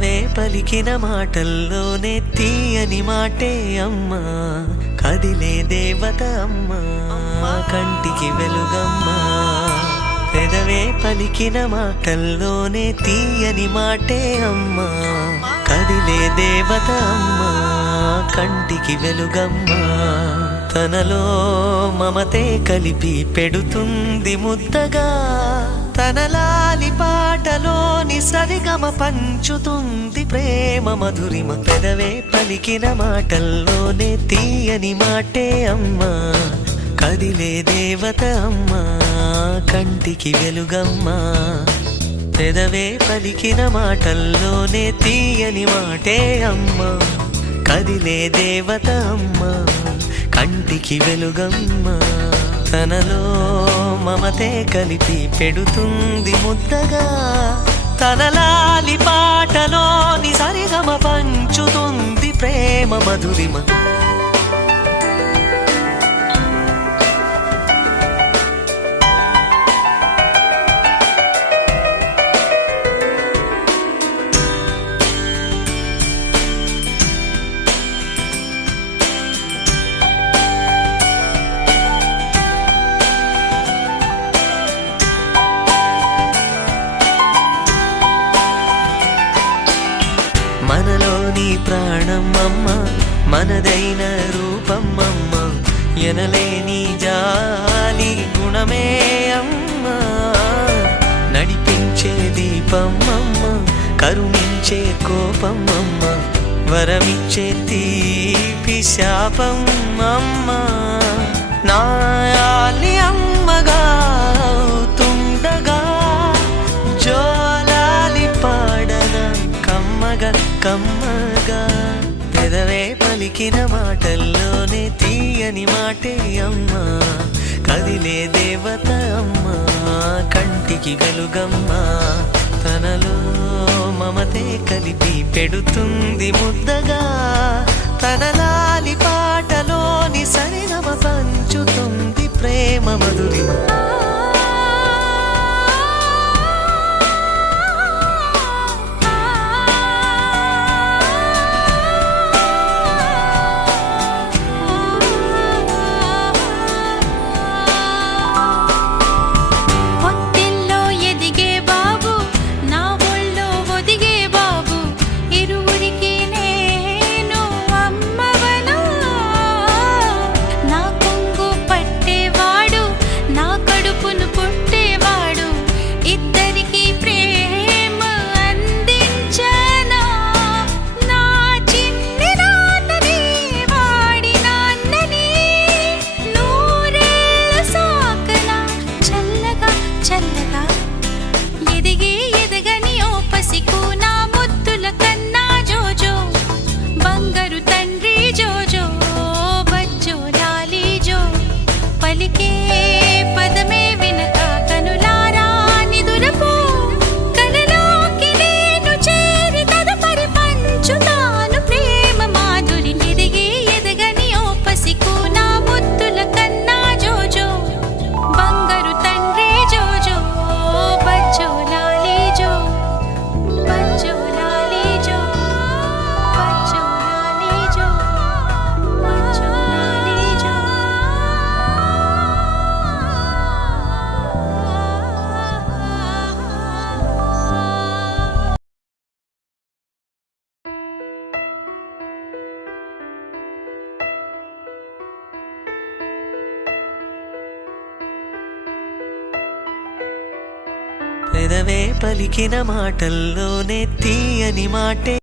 పెదవే పలికిన మాటల్లోనే తీయని మాటే అమ్మా, కదిలే దేవత అమ్మా, కంటికి వెలుగమ్మా. పెదవే పలికిన మాటల్లోనే తీయని మాటే అమ్మా, కదిలే దేవత అమ్మా, కంటికి వెలుగమ్మా. తనలో మమతే కలిపి పెడుతుంది ముద్దగా, తన లాలి పాటలోని సరిగమ పంచుతుంది ప్రేమ మధురిమ. పెదవే పలికిన మాటల్లోనే తీయని మాటే అమ్మా, కదిలే దేవత అమ్మా, కంటికి వెలుగమ్మా. పెదవే పలికిన మాటల్లోనే తీయని మాటే అమ్మా, కదిలే దేవత అమ్మా, కంటికి వెలుగమ్మా. తనలో మమతే కలిపి పెడుతుంది ముద్దగా, తన లాలి పాటలోని సరిగమ పంచుతుంది ప్రేమ మధురిమ. మనలోని ప్రాణమమ్మ, మనదైన రూపమమ్మ, ఎనలేని జాలి గుణమే అమ్మ. నడిపించే దీపమమ్మ, కరుణించే కోపమమ్మ, వరమిచ్చే తీపి శాపమమ్మ. నాయాలి అమ్మగా అవుతుండగా, జోలాలి పాడన కమ్మగా కమ్మగా. పెదవే పలికిన మాటల్లోనే తీయని మాటే అమ్మా, కదిలే దేవత అమ్మా, కంటికి వెలుగమ్మా. తనలో మమతే కలిపి పెడుతుంది ముద్దగా, తన లాలి పాటలోని సరిగమ పంచుతుంది ప్రేమ మధురిమ. పెదవే పలికిన మాటల్లోనే తీయని మాటే